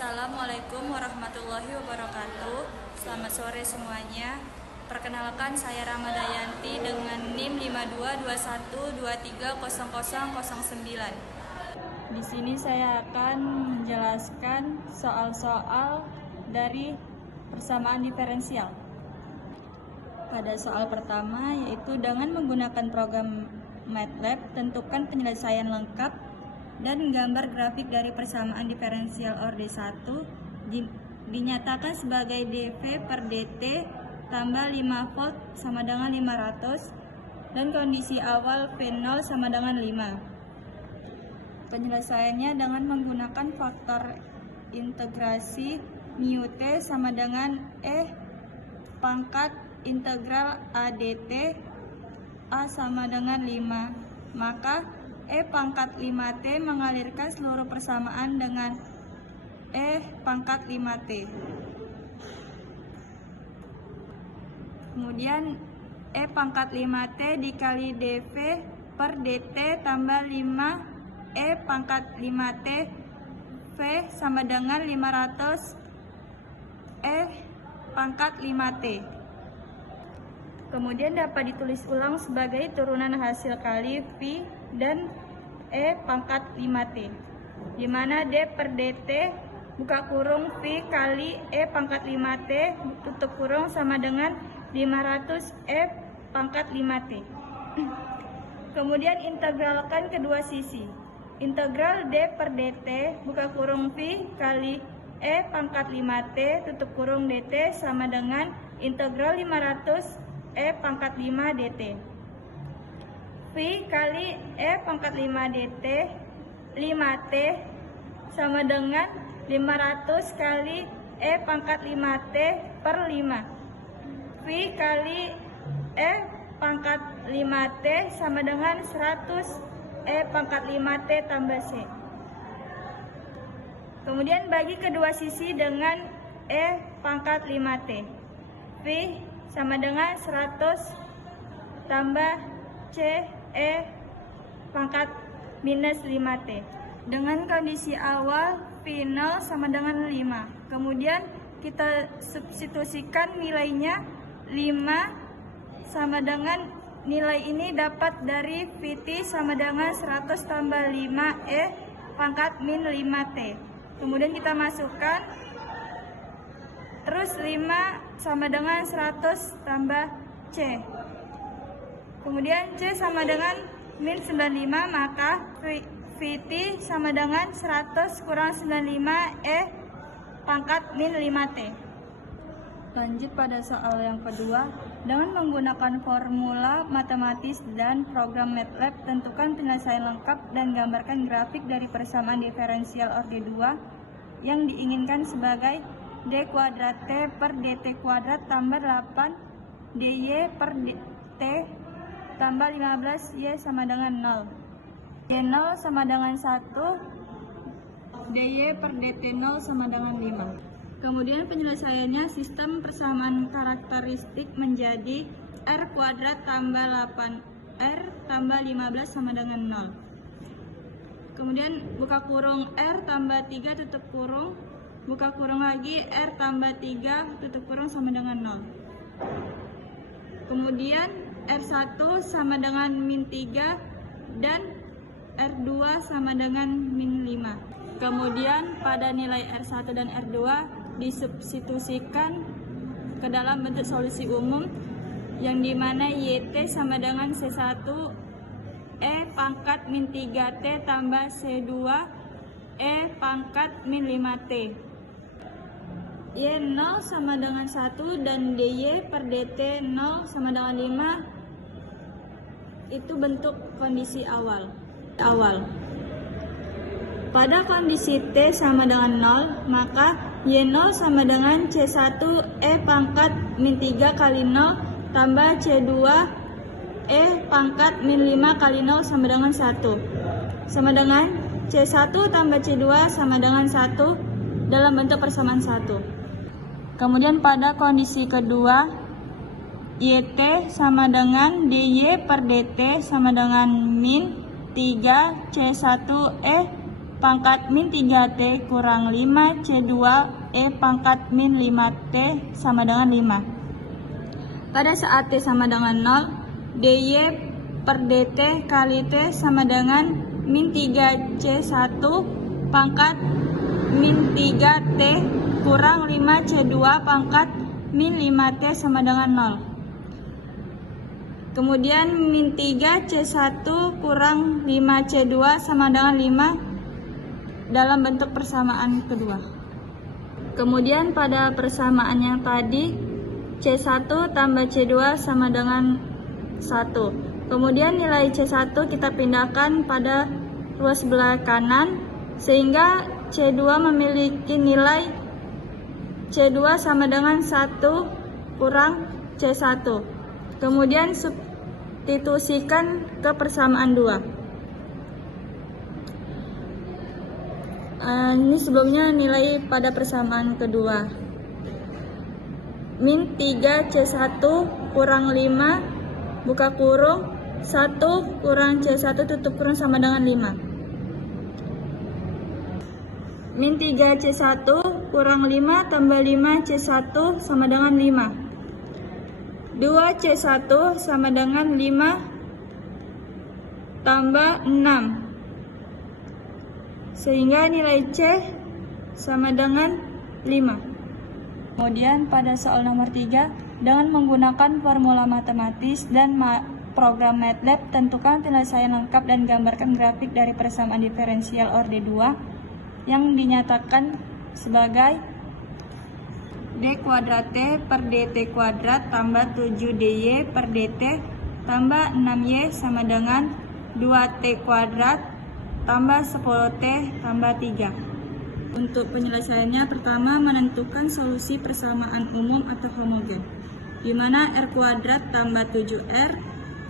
Assalamualaikum warahmatullahi wabarakatuh. Selamat sore semuanya. Perkenalkan, saya Ramadayanti dengan NIM 5221230009. Di sini saya akan menjelaskan soal-soal dari persamaan diferensial. Pada soal pertama, yaitu dengan menggunakan program MATLAB, tentukan penyelesaian lengkap dan gambar grafik dari persamaan diferensial orde 1 dinyatakan sebagai dV per dt tambah 5 volt sama dengan 500 dan kondisi awal V0 sama dengan 5. Penyelesaiannya dengan menggunakan faktor integrasi mu t sama dengan pangkat integral a dt a sama dengan 5. Maka pangkat 5t mengalirkan seluruh persamaan dengan pangkat 5t. Kemudian pangkat 5t dikali dv per dt tambah 5 pangkat 5t v sama dengan 500 pangkat 5t. Kemudian dapat ditulis ulang sebagai turunan hasil kali V dan pangkat 5t, di mana d per dt buka kurung V kali pangkat 5t tutup kurung sama dengan 500 pangkat 5t. Kemudian integralkan kedua sisi. Integral d per dt buka kurung V kali pangkat 5t tutup kurung dt sama dengan integral 500 pangkat 5 dt. V kali pangkat 5 dt 5t sama dengan 500 kali pangkat 5t per 5. V kali pangkat 5t sama dengan 100 pangkat 5t tambah c. Kemudian bagi kedua sisi dengan pangkat 5t. V sama dengan 100 tambah c pangkat minus 5t. Dengan kondisi awal V0 sama dengan 5. Kemudian kita substitusikan nilainya 5 sama dengan nilai ini dapat dari Vt sama dengan 100 tambah 5 pangkat min 5t. Kemudian kita masukkan, terus 5 sama dengan 100 tambah c. Kemudian c sama dengan min 95, maka Vt sama dengan 100 kurang 95 pangkat min 5t. Lanjut pada soal yang kedua. Dengan menggunakan formula matematis dan program MATLAB, tentukan penyelesaian lengkap dan gambarkan grafik dari persamaan diferensial orde 2 yang diinginkan sebagai d kuadrat t per dt kuadrat tambah 8 dy per t tambah 15 y sama dengan 0. Y0 sama dengan 1, dy per dt 0 sama dengan 5. Kemudian penyelesaiannya sistem persamaan karakteristik menjadi r kuadrat tambah 8r tambah 15 sama dengan 0. Kemudian buka kurung r tambah 3 tutup kurung, buka kurung lagi r tambah 3 tutup kurung sama dengan 0. Kemudian R1 sama dengan min 3 dan R2 sama dengan min 5. Kemudian pada nilai R1 dan R2 disubstitusikan ke dalam bentuk solusi umum yang dimana YT sama dengan C1 pangkat min 3T tambah C2 pangkat min 5T. Y0 sama dengan 1 dan dy per dt 0 sama dengan 5 itu bentuk kondisi awal. Pada kondisi T sama dengan 0, maka Y0 sama dengan C1 pangkat min 3 kali 0 tambah C2 pangkat min 5 kali 0 sama dengan 1. Sama dengan C1 tambah C2 sama dengan 1 dalam bentuk persamaan 1. Kemudian pada kondisi kedua, YT sama dengan dy per dt sama dengan min 3 C1 pangkat min 3T kurang 5C2E pangkat min 5T sama dengan 5. Pada saat T sama dengan 0, DY per DT kali T sama dengan min 3C1 pangkat min 3T kurang 5C2 pangkat min 5T sama dengan 0. Kemudian min 3C1 kurang 5C2 sama dengan 5 dalam bentuk persamaan kedua. Kemudian pada persamaan yang tadi C1 tambah C2 sama dengan 1. Kemudian nilai C1 kita pindahkan pada ruas sebelah kanan sehingga C2 memiliki nilai C2 sama dengan 1 kurang C1. Kemudian substitusikan ke persamaan 2. Ini sebelumnya nilai pada persamaan kedua. Min 3C1 kurang 5 buka kurung 1 kurang C1 tutup kurung sama dengan 5. Min 3C1 kurang 5 tambah 5C1 sama dengan 5. 2C1 sama dengan 5 tambah 6. Sehingga nilai C sama dengan 5. Kemudian pada soal nomor 3, dengan menggunakan formula matematis dan program MATLAB, tentukan penyelesaian lengkap dan gambarkan grafik dari persamaan diferensial orde 2 yang dinyatakan sebagai D kuadrat T per DT kuadrat tambah 7DY per DT tambah 6Y sama dengan 2T kuadrat tambah 10T tambah 3. Untuk penyelesaiannya, pertama menentukan solusi persamaan umum atau homogen, di mana R kuadrat tambah 7R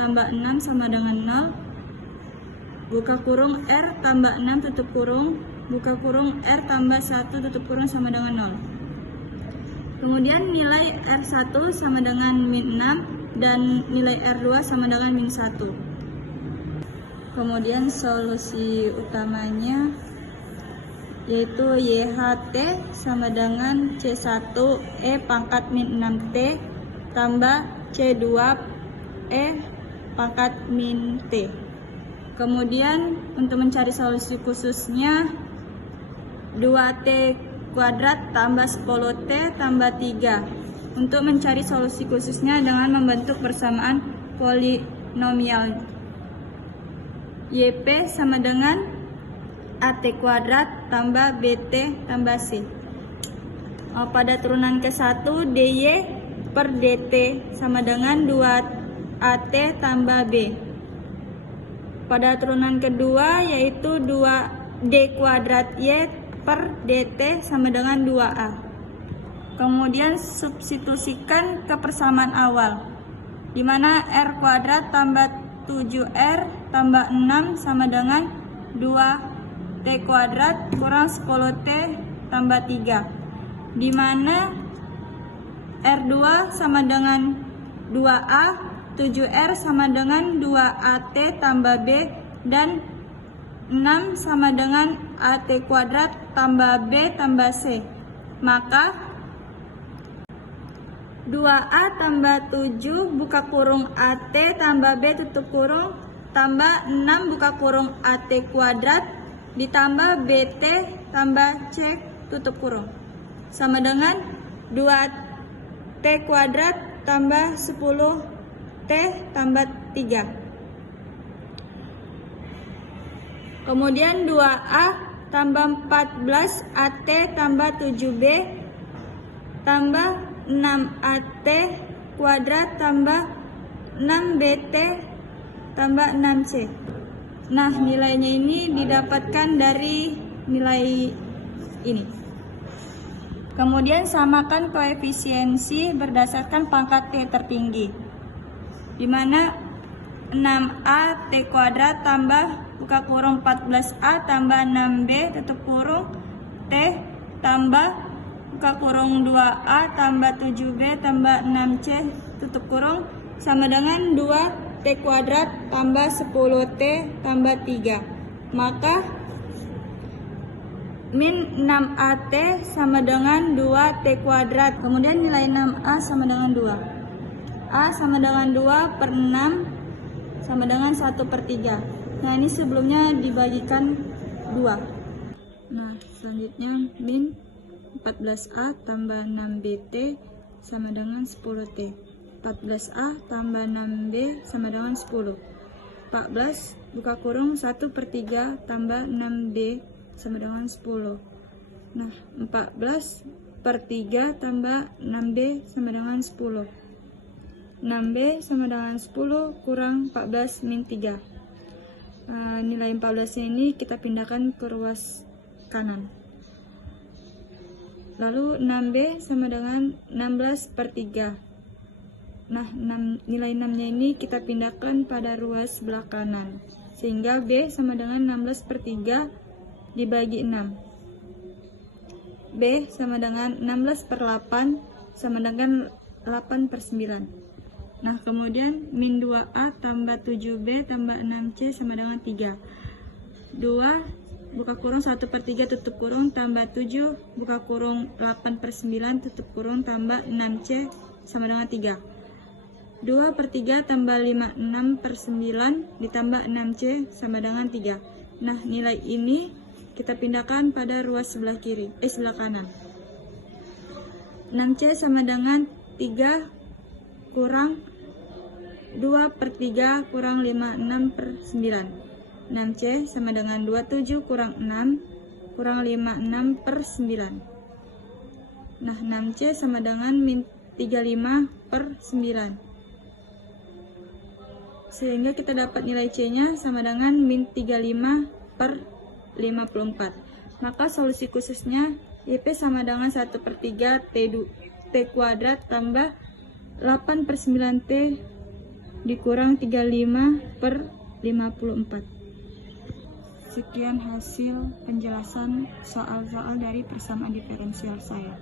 tambah 6 sama dengan 0, buka kurung R tambah 6 tutup kurung, buka kurung R tambah 1 tutup kurung sama dengan 0. Kemudian nilai R1 sama dengan min 6 dan nilai R2 sama dengan min 1. Kemudian solusi utamanya yaitu YHT sama dengan C1E pangkat min 6T tambah C2E pangkat min T. Kemudian untuk mencari solusi khususnya 2T kuadrat tambah 10T tambah 3. Untuk mencari solusi khususnya dengan membentuk persamaan polinomial YP sama dengan AT kuadrat tambah BT tambah C. Pada turunan ke-1 DY per DT sama dengan 2AT tambah B. Pada turunan kedua yaitu 2D kuadrat Y per DT sama dengan 2A. Kemudian substitusikan ke persamaan awal, di mana R kuadrat tambah 7R tambah 6 sama dengan 2T kuadrat kurang 10T tambah 3, di mana R2 sama dengan 2A, 7R sama dengan 2AT tambah B, dan 6 sama dengan AT kuadrat tambah B tambah C. Maka 2A tambah 7 buka kurung AT tambah B tutup kurung tambah 6 buka kurung AT kuadrat ditambah BT tambah C tutup kurung sama dengan 2T kuadrat tambah 10T tambah 3. Kemudian 2A tambah 14 AT tambah 7B tambah 6AT kuadrat tambah 6BT tambah 6C. Nah, nilainya ini didapatkan dari nilai ini. Kemudian samakan koefisiensi berdasarkan pangkat T tertinggi, di mana 6A T kuadrat tambah buka kurung 14A tambah 6B tutup kurung T tambah buka kurung 2A tambah 7B tambah 6C tutup kurung sama dengan 2T kuadrat tambah 10T tambah 3. Maka min 6AT sama dengan 2T kuadrat. Kemudian nilai 6A sama dengan 2. A sama dengan 2 per 6 sama dengan 1/3. Nah, ini sebelumnya dibagikan 2. Nah, selanjutnya min 14A tambah 6BT sama dengan 10T. 14A tambah 6B sama dengan 10. 14 buka kurung 1/3 tambah 6B sama dengan 10. Nah, 14/3 tambah 6B sama dengan 10. 6B sama dengan 10 kurang 14 min 3. Nilai 14 ini kita pindahkan ke ruas kanan. Lalu 6B sama dengan 16/3. Nah, nilai 6-nya ini kita pindahkan pada ruas sebelah kanan, sehingga B sama dengan 16/3 dibagi 6. B sama dengan 16/8 sama dengan 8/9. Nah, kemudian min 2A tambah 7B tambah 6C sama dengan 3. 2 buka kurung 1/3 tutup kurung tambah 7 buka kurung 8/9 tutup kurung tambah 6C sama dengan 3. 2/3 tambah 5 6/9 ditambah 6C sama dengan 3. Nah, nilai ini kita pindahkan pada ruas sebelah kanan. 6C sama dengan 3 kurang 2/3 kurang 5 6/9. 6C sama dengan 27 kurang 6 kurang 5 6/9. Nah, 6C sama dengan min 35/9. Sehingga kita dapat nilai C-nya sama dengan min 35/54. Maka solusi khususnya YP sama dengan 1/3 T kuadrat tambah 8/9T dikurang 35/54. Sekian hasil penjelasan soal-soal dari persamaan diferensial saya.